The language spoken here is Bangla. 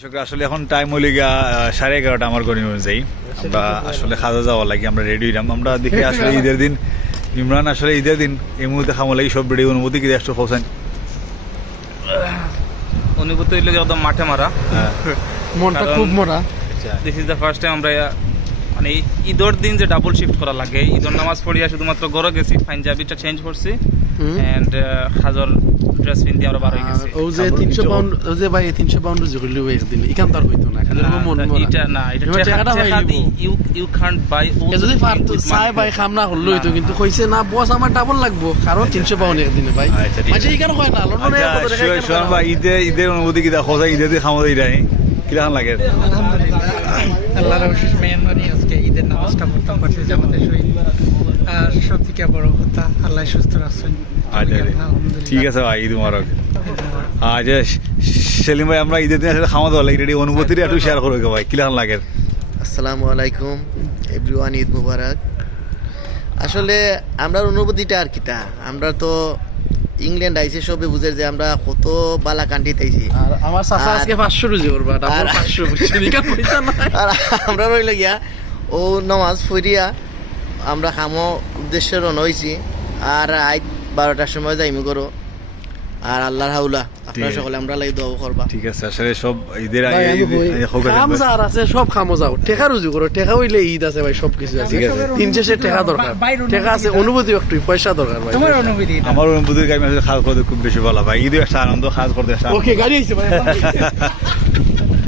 দর্শকরা আসলে এখন টাইম হলে গিয়া 11:30 আমার গণি অনুযায়ী আমরা আসলে খাজা যাওয়ার লাগে আমরা রেডি হইলাম আমরা দেখি আসলে ঈদের দিন ইমরান আসলে ঈদের দিন এই মুহূর্তে খামো লাগে সব রেডি অনুমতি কি একটু খোঁজেন অনুভূতি হইলে যে একদম মাঠে মারা মনটা খুব মরা। This is the first time আমরা মানে ঈদের দিন যে ডাবল শিফট করা লাগে ঈদের নামাজ পড়িয়া শুধুমাত্র গড়ে গেছি পাঞ্জাবিটা চেঞ্জ করছি এন্ড খাজর ড্রেস পিনতে আমরা বার হয়ে গেছি ও যে 300 পাউন্ড ও যে ভাই 300 পাউন্ড যে হইলো একদিন এখান তার হইতো না খালি মন মরা এটা না এটা ইউ কান্ট বাই যদি পারতো সাই ভাই খামনা হলো হইতো কিন্তু কইছে না বস আমার ডাবল লাগবো কারণ 300 পাউন্ড একদিনে ভাই আচ্ছা এখানে হয় না লন্ডনে শোন ভাই ঈদের অনুমতি কি খোঁজা ঈদের দিন খামো দিই কিরকম লাগে? আলহামদুলিল্লাহ আল্লাহর অশেষ মেহরবানি আজকে ঈদের নামাজটা পড়তাম পারছি জামাতের সহিত আর সব থেকে বড় কথা আল্লাহ সুস্থ রাখছেন। ঠিক আছে ভাই ঈদ মুবারক। আজ সেলিম ভাই আমরা ঈদের দিন আসলে খাওয়া দাওয়া লাগে রেডি অনুভূতিটা একটু শেয়ার করো ভাই কিরকম লাগে? আসসালামু আলাইকুম এভরিওয়ান, ঈদ মুবারক। আসলে আমরার অনুভূতিটা আর কিতা, আমরা তো ইংল্যান্ড আইছে সবে বুঝে যে আমরা কত বালা কান্ট্রিতে আইছি আর আমার চাচা আজকে 500 রুজি করবা ডাবল 500 বুঝছেন কি পয়সা না আর আমরা রইল গিয়া ও নামাজ পড়িয়া আমরা খামো উদ্দেশ্যে রওনা হইছি আর আজ 12টার সময় যাইমু করো আর আল্লাহর হাওলা আপনারা সকলে আমরা লাই দোয়া করবা। ঠিক আছে আসলে সব ঈদের খামজা আর আছে সব খামো যাও টাকা রুজি করো টাকা হইলে ঈদ আছে ভাই সব কিছু আছে 300 টাকা দরকার টাকা আছে অনুভূতি একটু পয়সা দরকার ভাই তোমার অনুভূতি আমার অনুভূতির কাছে খাওয়া করতে খুব বেশি ভালো ভাই ঈদের একটা আনন্দ খাওয়া করতে ওকে গাড়ি আইছে ভাই